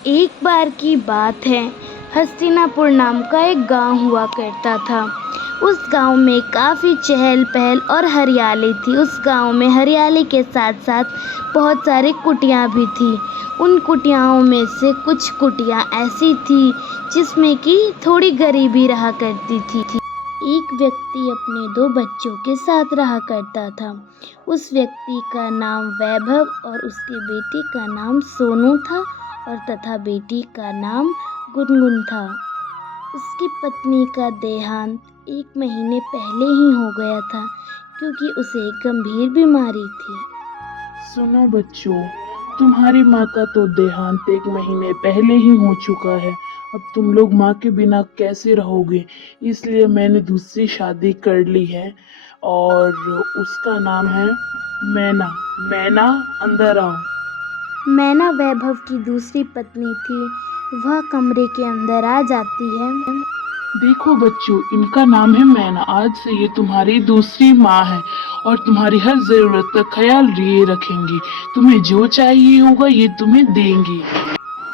एक बार की बात है, हस्तिनापुर नाम का एक गांव हुआ करता था। उस गांव में काफ़ी चहल पहल और हरियाली थी। उस गांव में हरियाली के साथ साथ बहुत सारी कुटियां भी थी। उन कुटियाओं में से कुछ कुटियां ऐसी थी जिसमें कि थोड़ी गरीबी रहा करती थी। एक व्यक्ति अपने 2 बच्चों के साथ रहा करता था। उस व्यक्ति का नाम वैभव और उसके बेटे का नाम सोनू था और तथा बेटी का नाम गुनगुन था। उसकी पत्नी का देहांत 1 महीने पहले ही हो गया था क्योंकि उसे एक गंभीर बीमारी थी। सुनो बच्चों, तुम्हारी माँ का तो देहांत 1 महीने पहले ही हो चुका है। अब तुम लोग माँ के बिना कैसे रहोगे? इसलिए मैंने दूसरी शादी कर ली है और उसका नाम है मैना। मैना, अंदर आओ। मैना वैभव की दूसरी पत्नी थी। वह कमरे के अंदर आ जाती है। देखो बच्चों, इनका नाम है मैना। आज से ये तुम्हारी दूसरी माँ है और तुम्हारी हर जरूरत का ख्याल ये रखेंगी। तुम्हें जो चाहिए होगा ये तुम्हें देंगी।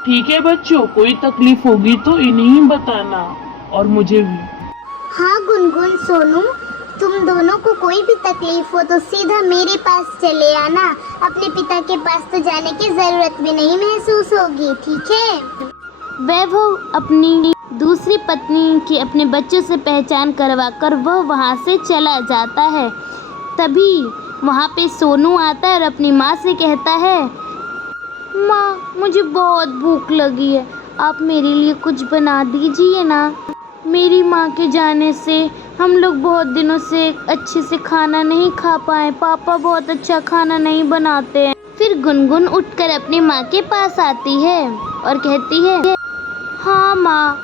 ठीक है बच्चों, कोई तकलीफ होगी तो इन्हें बताना और मुझे भी। हाँ गुनगुन, सोनू, तुम दोनों को कोई भी तकलीफ हो तो सीधा मेरे पास चले आना। अपने पिता के पास तो जाने की जरूरत भी नहीं महसूस होगी, ठीक है? वैभव अपनी दूसरी पत्नी की अपने बच्चों से पहचान करवाकर वह वहाँ से चला जाता है। तभी वहाँ पे सोनू आता है और अपनी माँ से कहता है, माँ, मुझे बहुत भूख लगी है, आप मेरे लिए कुछ बना दीजिए ना। मेरी माँ के जाने से हम लोग बहुत दिनों से अच्छे से खाना नहीं खा पाए। पापा बहुत अच्छा खाना नहीं बनाते हैं। फिर गुनगुन उठकर अपनी माँ के पास आती है और कहती है, हाँ माँ,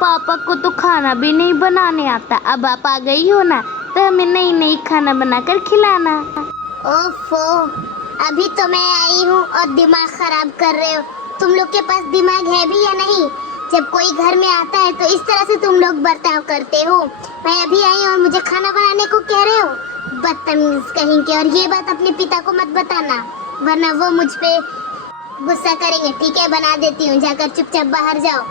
पापा को तो खाना भी नहीं बनाने आता। अब आप आ गई हो ना, तो हमें नई नई खाना बनाकर खिलाना। ओफो, अभी तो मैं आई हूँ और दिमाग खराब कर रहे हो। तुम लोग के पास दिमाग है भी या नहीं? जब कोई घर में आता है तो इस तरह से तुम लोग बर्ताव करते हो। मैं अभी आई और मुझे खाना बनाने को कह रहे हो? बदतमीज कहीं के। और ये बात अपने पिता को मत बताना, वरना वो मुझ पे गुस्सा करेंगे। ठीक है, बना देती हूँ, जाकर चुपचाप बाहर जाओ।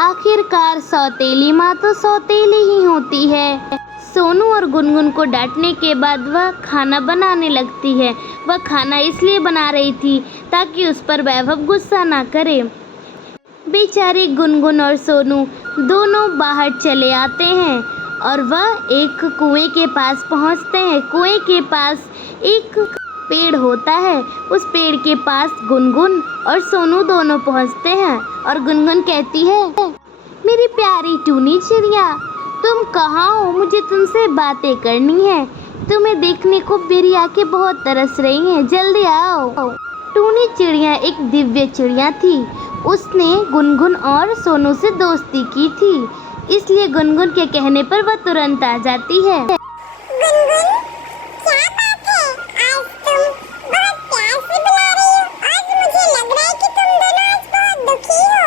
आखिरकार सौतेली माँ तो सौतेली ही होती है। सोनू और गुनगुन को डांटने के बाद वह खाना बनाने लगती है। वह खाना इसलिए बना रही थी ताकि उस पर वैभव गुस्सा ना करे। बेचारे गुनगुन और सोनू दोनों बाहर चले आते हैं और वह एक कुएं के पास पहुंचते हैं। कुएं के पास एक पेड़ होता है। उस पेड़ के पास गुनगुन और सोनू दोनों पहुंचते हैं और गुनगुन कहती है, मेरी प्यारी टूनी चिड़िया, तुम कहाँ हो? मुझे तुमसे बातें करनी है। तुम्हें देखने को मेरी आंखें बहुत तरस रही हैं, जल्दी आओ। टूनी चिड़िया एक दिव्य चिड़िया थी। उसने गुनगुन और सोनू से दोस्ती की थी, इसलिए गुनगुन के कहने पर वह तुरंत आ जाती है। गुनगुन, क्या बात है? आज तुम बहुत प्यार से बुला रही हो। आज मुझे लग रहा है कि तुम दोनों आज बहुत दुखी हो।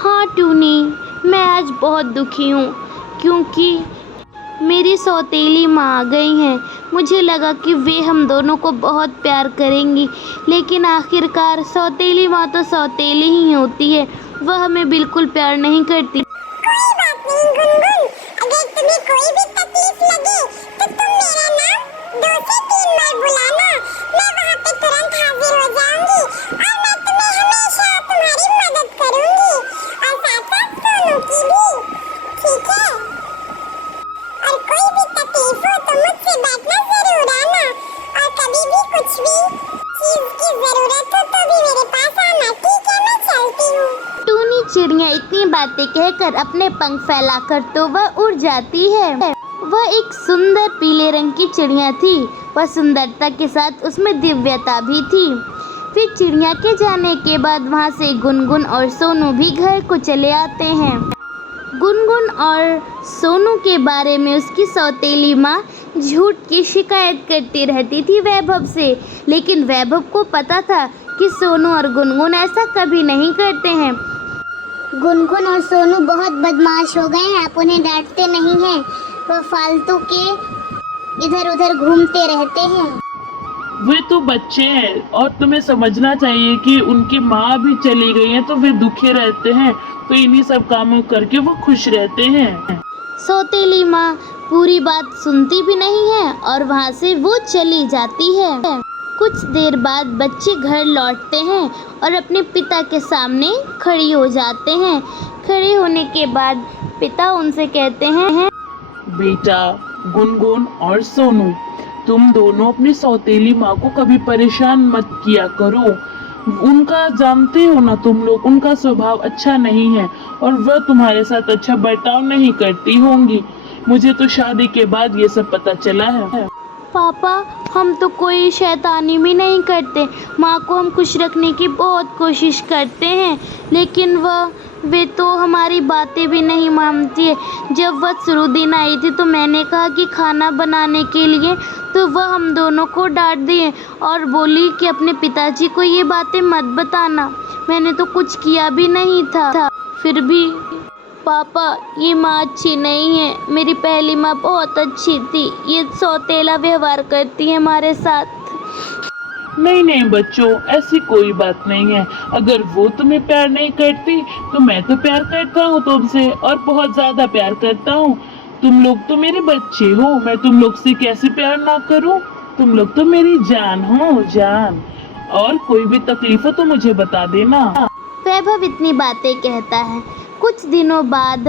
हाँ टूनी, मैं आज बहुत दुखी हूँ क्योंकि मेरी सौतेली माँ आ गई हैं। मुझे लगा कि वे हम दोनों को बहुत प्यार करेंगी, लेकिन आखिरकार सौतेली माँ तो सौतेली ही होती है। वह हमें बिल्कुल प्यार नहीं करती। कोई बात नहीं गुनगुन, अगर तुम्हें कोई भी तकलीफ लगे तो तुम मेरा नाम 2 से 3 बार बुलाना। मैं वहाँ पे तुरंत हाजिर हो जाऊंगी और मैं तुम्हें हमेशा तुम्हारी मदद करूंगी और साथ साथ सोनू की भी, ठीक है? और कोई भी तकलीफ हो तो मुझसे बांटना जरूर आना। और कभी भी कुछ भी चीज की जरूरत हो तो भी मेरे पास आना, ठीक है? मैं चलती हूँ। टूनी चिड़िया इतनी बातें कहकर अपने पंख फैलाकर तो वह उड़ जाती है। वह एक सुंदर पीले रंग की चिड़िया थी। वह सुंदरता के साथ उसमें दिव्यता भी थी। फिर चिड़िया के जाने के बाद वहाँ से गुनगुन और सोनू भी घर को चले आते हैं। गुनगुन और सोनू के बारे में उसकी सौतेली माँ झूठ की शिकायत करती रहती थी वैभव से, लेकिन वैभव को पता था कि सोनू और गुनगुन ऐसा कभी नहीं करते हैं। गुनगुन और सोनू बहुत बदमाश हो गए हैं, आप उन्हें डांटते नहीं हैं। वो फालतू के इधर उधर घूमते रहते हैं। वे तो बच्चे हैं और तुम्हें समझना चाहिए कि उनकी माँ भी चली गई है तो वे दुखी रहते हैं, तो इन्हीं सब कामों करके वो खुश रहते हैं। सौतेली माँ पूरी बात सुनती भी नहीं है और वहाँ से वो चली जाती है। कुछ देर बाद बच्चे घर लौटते हैं और अपने पिता के सामने खड़ी हो जाते हैं। खड़े होने के बाद पिता उनसे कहते हैं, बेटा गुनगुन और सोनू, तुम दोनों अपनी सौतेली माँ को कभी परेशान मत किया करो। उनका जानते हो ना तुम लोग, उनका स्वभाव अच्छा नहीं है और वह तुम्हारे साथ अच्छा बर्ताव नहीं करती होंगी। मुझे तो शादी के बाद ये सब पता चला है। पापा हम तो कोई शैतानी भी नहीं करते, माँ को हम खुश रखने की बहुत कोशिश करते हैं, लेकिन वे तो हमारी बातें भी नहीं मानती है। जब वह शुरू दिन आई थी तो मैंने कहा कि खाना बनाने के लिए, तो वह हम दोनों को डांट दिए और बोली कि अपने पिताजी को ये बातें मत बताना। मैंने तो कुछ किया भी नहीं था। फिर भी पापा ये माँ अच्छी नहीं है, मेरी पहली माँ बहुत अच्छी थी, ये सौतेला व्यवहार करती है हमारे साथ। नहीं नहीं बच्चों, ऐसी कोई बात नहीं है। अगर वो तुम्हें प्यार नहीं करती तो मैं तो प्यार करता हूँ तुमसे, और बहुत ज्यादा प्यार करता हूँ। तुम लोग तो मेरे बच्चे हो, मैं तुम लोग से कैसे प्यार ना करूँ। तुम लोग तो मेरी जान हो, जान। और कोई भी तकलीफ हो तो मुझे बता देना। वैभव इतनी बातें कहता है। कुछ दिनों बाद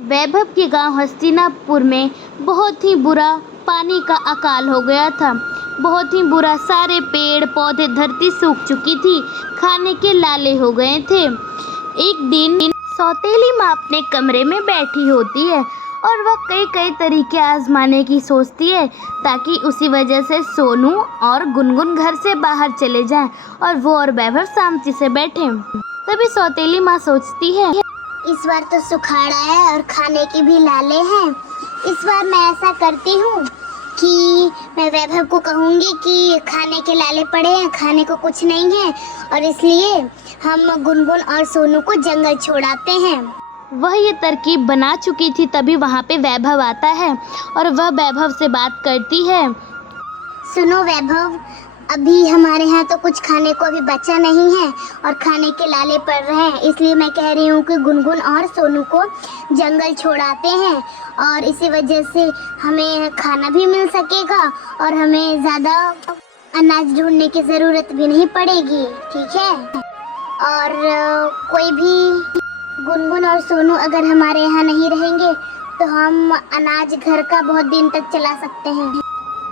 वैभव के गांव हस्तिनापुर में बहुत ही बुरा पानी का अकाल हो गया था। बहुत ही बुरा, सारे पेड़ पौधे, धरती सूख चुकी थी, खाने के लाले हो गए थे। एक दिन सौतेली माँ अपने कमरे में बैठी होती है और वह कई तरीके आजमाने की सोचती है ताकि उसी वजह से सोनू और गुनगुन घर से बाहर चले जाएं और वो और वैभव शांति से बैठे। तभी सौतेली माँ सोचती है, इस बार तो सुखाड़ा है और खाने की भी लाले हैं। इस बार मैं ऐसा करती हूँ कि मैं वैभव को कहूँगी कि खाने के लाले पड़े हैं, खाने को कुछ नहीं है, और इसलिए हम गुनगुन और सोनू को जंगल छोड़ाते हैं। वह ये तरकीब बना चुकी थी। तभी वहाँ पे वैभव आता है और वह वैभव से बात करती है। सुनो वैभव, अभी हमारे यहाँ तो कुछ खाने को अभी बचा नहीं है और खाने के लाले पड़ रहे हैं, इसलिए मैं कह रही हूँ कि गुनगुन और सोनू को जंगल छोड़ाते हैं और इसी वजह से हमें खाना भी मिल सकेगा और हमें ज़्यादा अनाज ढूंढने की ज़रूरत भी नहीं पड़ेगी, ठीक है। और कोई भी गुनगुन और सोनू अगर हमारे यहाँ नहीं रहेंगे तो हम अनाज घर का बहुत दिन तक चला सकते हैं।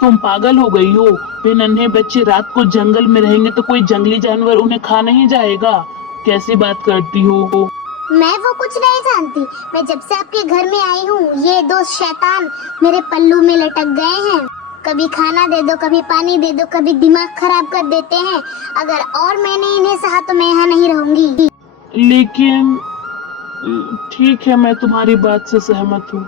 तुम पागल हो गई हो? वे नन्हे बच्चे रात को जंगल में रहेंगे तो कोई जंगली जानवर उन्हें खा नहीं जाएगा? कैसी बात करती हो? मैं वो कुछ नहीं जानती। मैं जब से आपके घर में आई हूँ ये दो शैतान मेरे पल्लू में लटक गए हैं। कभी खाना दे दो, कभी पानी दे दो, कभी दिमाग खराब कर देते हैं। अगर और मैंने इन्हें सहा तो मैं यहाँ नहीं रहूंगी। लेकिन ठीक है, मैं तुम्हारी बात से सहमत हूँ।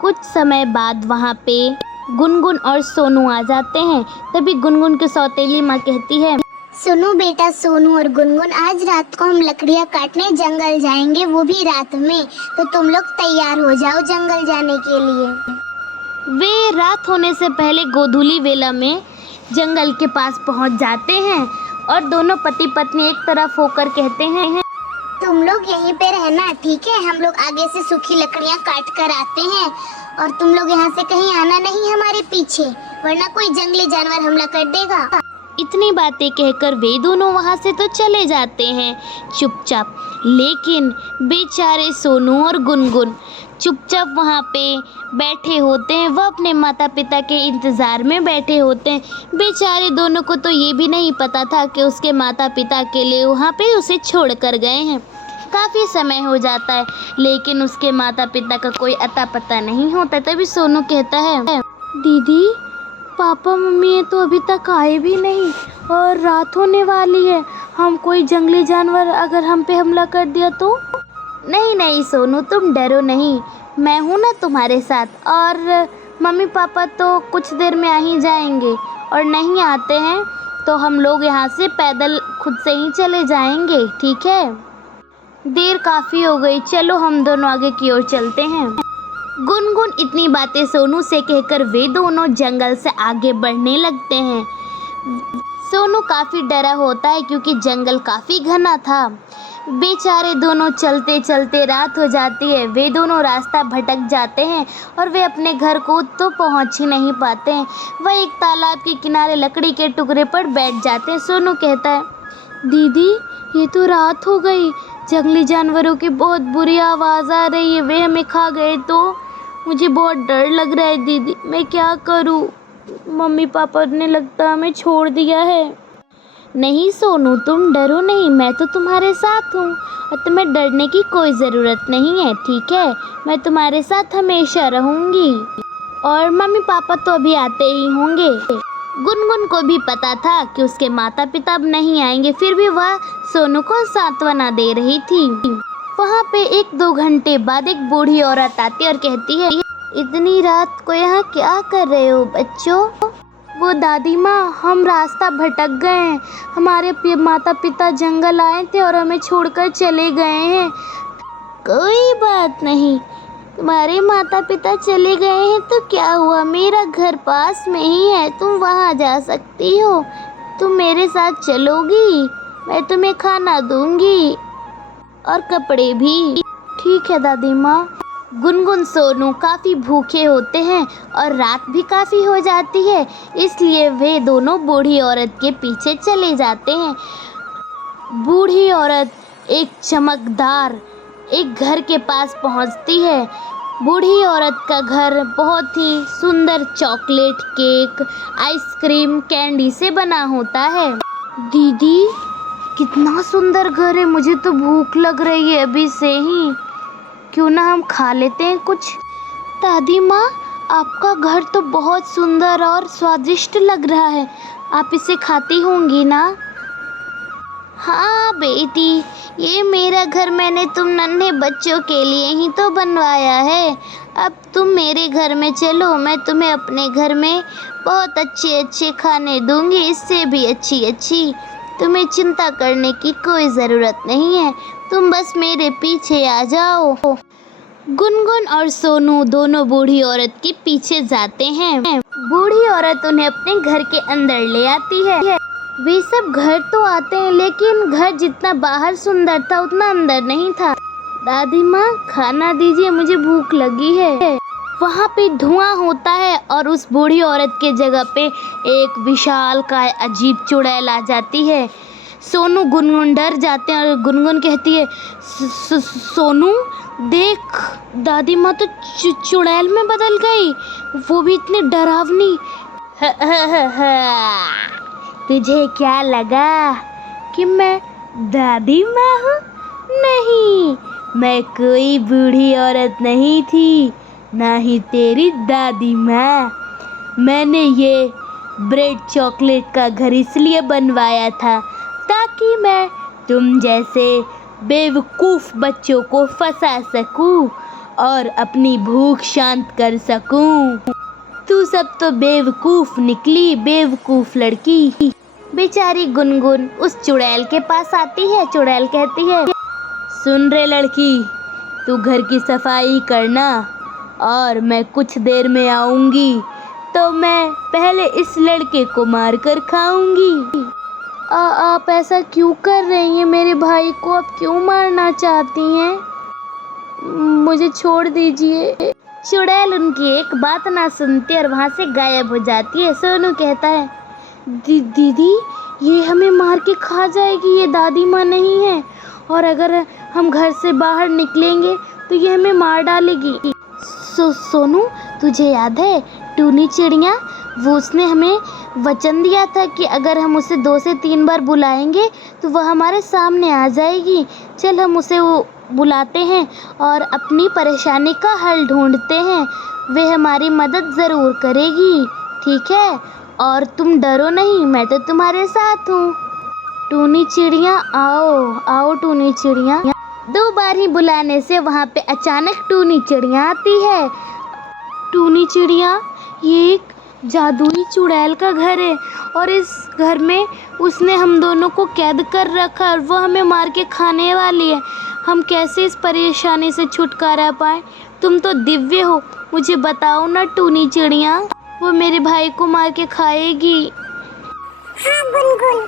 कुछ समय बाद वहाँ पे गुनगुन और सोनू आ जाते हैं। तभी गुनगुन की सौतेली माँ कहती है, सुनो बेटा सोनू और गुनगुन, आज रात को हम लकड़ियाँ काटने जंगल जाएंगे, वो भी रात में, तो तुम लोग तैयार हो जाओ जंगल जाने के लिए। वे रात होने से पहले गोधूली वेला में जंगल के पास पहुँच जाते हैं और दोनों पति पत्नी एक तरफ होकर कहते हैं, तुम लोग यहीं पे रहना, ठीक है। हम लोग आगे से सूखी लकड़ियाँ काट कर आते हैं और तुम लोग यहाँ से कहीं आना नहीं हमारे पीछे, वरना कोई जंगली जानवर हमला कर देगा। इतनी बातें कहकर वे दोनों वहाँ से तो चले जाते हैं चुपचाप। लेकिन बेचारे सोनू और गुनगुन चुपचाप वहाँ पे बैठे होते हैं। वह अपने माता पिता के इंतज़ार में बैठे होते हैं। बेचारे दोनों को तो ये भी नहीं पता था कि उसके माता पिता के लिए वहाँ पे उसे छोड़ कर गए हैं। काफ़ी समय हो जाता है लेकिन उसके माता पिता का कोई अता पता नहीं होता। तभी सोनू कहता है, दीदी पापा मम्मी ये तो अभी तक आए भी नहीं और रात होने वाली है। हम कोई जंगली जानवर अगर हम पे हमला कर दिया तो? नहीं नहीं सोनू, तुम डरो नहीं, मैं हूँ ना तुम्हारे साथ। और मम्मी पापा तो कुछ देर में आ ही जाएंगे, और नहीं आते हैं तो हम लोग यहाँ से पैदल खुद से ही चले जाएंगे, ठीक है। देर काफ़ी हो गई, चलो हम दोनों आगे की ओर चलते हैं। गुनगुन इतनी बातें सोनू से कहकर वे दोनों जंगल से आगे बढ़ने लगते हैं। सोनू काफ़ी डरा होता है क्योंकि जंगल काफ़ी घना था। बेचारे दोनों चलते चलते रात हो जाती है। वे दोनों रास्ता भटक जाते हैं और वे अपने घर को तो पहुंच ही नहीं पाते हैं। वह एक तालाब के किनारे लकड़ी के टुकड़े पर बैठ जाते हैं। सोनू कहता है, दीदी ये तो रात हो गई, जंगली जानवरों की बहुत बुरी आवाज़ आ रही है, वे हमें खा गए तो मुझे बहुत डर लग रहा है दीदी, मैं क्या करूं? मम्मी पापा ने लगता है हमें छोड़ दिया है। नहीं सोनू, तुम डरो नहीं, मैं तो तुम्हारे साथ हूँ और तुम्हें डरने की कोई ज़रूरत नहीं है, ठीक है? मैं तुम्हारे साथ हमेशा रहूँगी और मम्मी पापा तो अभी आते ही होंगे। गुनगुन को भी पता था कि उसके माता पिता अब नहीं आएंगे, फिर भी वह सोनू को सांत्वना दे रही थी। वहाँ पे 1-2 घंटे बाद एक बूढ़ी औरत आती और कहती है, इतनी रात को यहाँ क्या कर रहे हो बच्चों? वो दादी माँ, हम रास्ता भटक गए हैं, हमारे माता पिता जंगल आए थे और हमें छोड़कर चले गए हैं। कोई बात नहीं, तुम्हारे माता पिता चले गए हैं तो क्या हुआ, मेरा घर पास में ही है, तुम वहाँ जा सकती हो। तुम मेरे साथ चलोगी, मैं तुम्हें खाना दूंगी और कपड़े भी। ठीक है दादी माँ। गुनगुन सोनू काफ़ी भूखे होते हैं और रात भी काफ़ी हो जाती है, इसलिए वे दोनों बूढ़ी औरत के पीछे चले जाते हैं। बूढ़ी औरत एक चमकदार एक घर के पास पहुंचती है। बूढ़ी औरत का घर बहुत ही सुंदर चॉकलेट केक, आइसक्रीम, कैंडी से बना होता है। दीदी कितना सुंदर घर है, मुझे तो भूख लग रही है अभी से ही, क्यों ना हम खा लेते हैं कुछ? दादी माँ, आपका घर तो बहुत सुंदर और स्वादिष्ट लग रहा है, आप इसे खाती होंगी ना? हाँ बेटी, ये मेरा घर मैंने तुम नन्हे बच्चों के लिए ही तो बनवाया है। अब तुम मेरे घर में चलो, मैं तुम्हें अपने घर में बहुत अच्छे अच्छे खाने दूंगी, इससे भी अच्छी। तुम्हें चिंता करने की कोई ज़रूरत नहीं है, तुम बस मेरे पीछे आ जाओ। गुनगुन और सोनू दोनों बूढ़ी औरत के पीछे जाते हैं। बूढ़ी औरत उन्हें अपने घर के अंदर ले आती है। वे सब घर तो आते हैं लेकिन घर जितना बाहर सुंदर था उतना अंदर नहीं था। दादी माँ, खाना दीजिए, मुझे भूख लगी है। वहाँ पे धुआं होता है और उस बूढ़ी औरत के जगह पे एक विशालकाय अजीब चुड़ैल आ जाती है। सोनू गुनगुन डर जाते हैं और गुनगुन कहती है, सोनू देख, दादी माँ तो चुड़ैल में बदल गई, वो भी इतनी डरावनी। तुझे क्या लगा कि मैं दादी माँ हूँ? नहीं, मैं कोई बूढ़ी औरत नहीं थी, ना ही तेरी दादी माँ। मैंने ये ब्रेड चॉकलेट का घर इसलिए बनवाया था ताकि मैं तुम जैसे बेवकूफ़ बच्चों को फंसा सकूं और अपनी भूख शांत कर सकूं। तू सब तो बेवकूफ़ निकली, बेवकूफ़ लड़की। बेचारी गुनगुन उस चुड़ैल के पास आती है। चुड़ैल कहती है, सुन रे लड़की, तू घर की सफाई करना और मैं कुछ देर में आऊँगी, तो मैं पहले इस लड़के को मार कर खाऊंगी। आप ऐसा क्यों कर रही हैं? मेरे भाई को आप क्यों मारना चाहती हैं? मुझे छोड़ दीजिए। चुड़ैल उनकी एक बात ना सुनती और वहाँ से गायब हो जाती है। सोनू कहता है, दीदी ये हमें मार के खा जाएगी, ये दादी माँ नहीं है, और अगर हम घर से बाहर निकलेंगे तो ये हमें मार डालेगी। सोनू, तुझे याद है टूनी चिड़िया, वो उसने हमें वचन दिया था कि अगर हम उसे 2 से 3 बार बुलाएंगे तो वह हमारे सामने आ जाएगी। चल हम उसे वो बुलाते हैं और अपनी परेशानी का हल ढूंढते हैं, वे हमारी मदद ज़रूर करेगी, ठीक है? और तुम डरो नहीं, मैं तो तुम्हारे साथ हूँ। टूनी चिड़िया आओ, आओ टूनी चिड़िया। 2 बार ही बुलाने से वहाँ पे अचानक टूनी चिड़िया आती है। टूनी चिड़िया, ये एक जादुई चुड़ैल का घर है और इस घर में उसने हम दोनों को कैद कर रखा है, वो हमें मार के खाने वाली है। हम कैसे इस परेशानी से छुटकारा पाएं? तुम तो दिव्य हो, मुझे बताओ ना टूनी चिड़िया, वो मेरे भाई को मार के खाएगी। हाँ गुनगुन,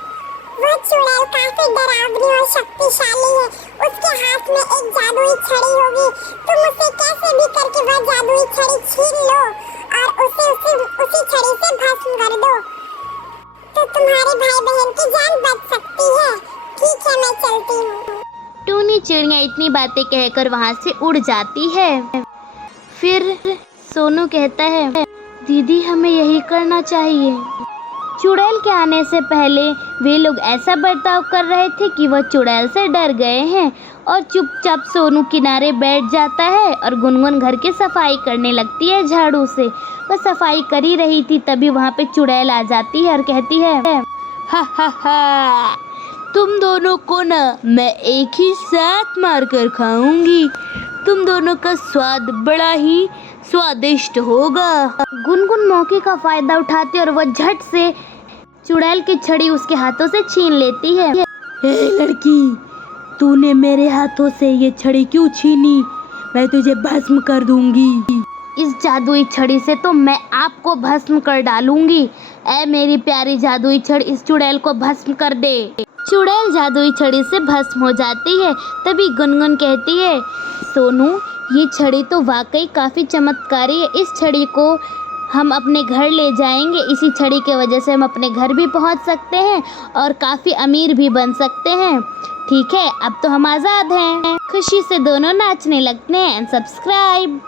वह चुड़ैल काफी डरावनी और शक्तिशाली है। उसके हाथ में एक जादुई छड़ी होगी। तुम उसे कैसे भी करके वह जादुई छड़ी छीन लो और उसी छड़ी से भस्म कर दो, तो तुम्हारे भाई बहन की जान बच सकती है। ठीक है, मैं चलती हूँ। टूनी चिड़िया इतनी बातें कहकर वहाँ से उड़ जाती है। फिर सोनू कहता है, दीदी हमें यही करना चाहिए। चुड़ैल के आने से पहले वे लोग ऐसा बर्ताव कर रहे थे कि वह चुड़ैल से डर गए हैं और चुपचाप सोनू किनारे बैठ जाता है और गुनगुन घर की सफाई करने लगती है झाड़ू से। वह सफाई कर ही रही थी तभी वहाँ पे चुड़ैल आ जाती है और कहती है, हा हा हा, तुम दोनों को ना मैं एक ही साथ मारकर खाऊंगी। तुम दोनों का स्वाद बड़ा ही स्वादिष्ट होगा। गुनगुन मौके का फायदा उठाती और वह झट से चुड़ैल की छड़ी उसके हाथों से छीन लेती है। ए लड़की, तूने मेरे हाथों से ये छड़ी क्यों छीनी? मैं तुझे भस्म कर दूंगी। इस जादुई छड़ी से तो मैं आपको भस्म कर डालूंगी। ऐ मेरी प्यारी जादुई छड़ी, इस चुड़ैल को भस्म कर दे। चुड़ैल जादुई छड़ी से भस्म हो जाती है। तभी गुनगुन कहती है, सोनू ये छड़ी तो वाकई काफ़ी चमत्कारी है। इस छड़ी को हम अपने घर ले जाएंगे। इसी छड़ी के वजह से हम अपने घर भी पहुंच सकते हैं और काफ़ी अमीर भी बन सकते हैं। ठीक है, अब तो हम आज़ाद हैं। खुशी से दोनों नाचने लगते हैं। सब्सक्राइब।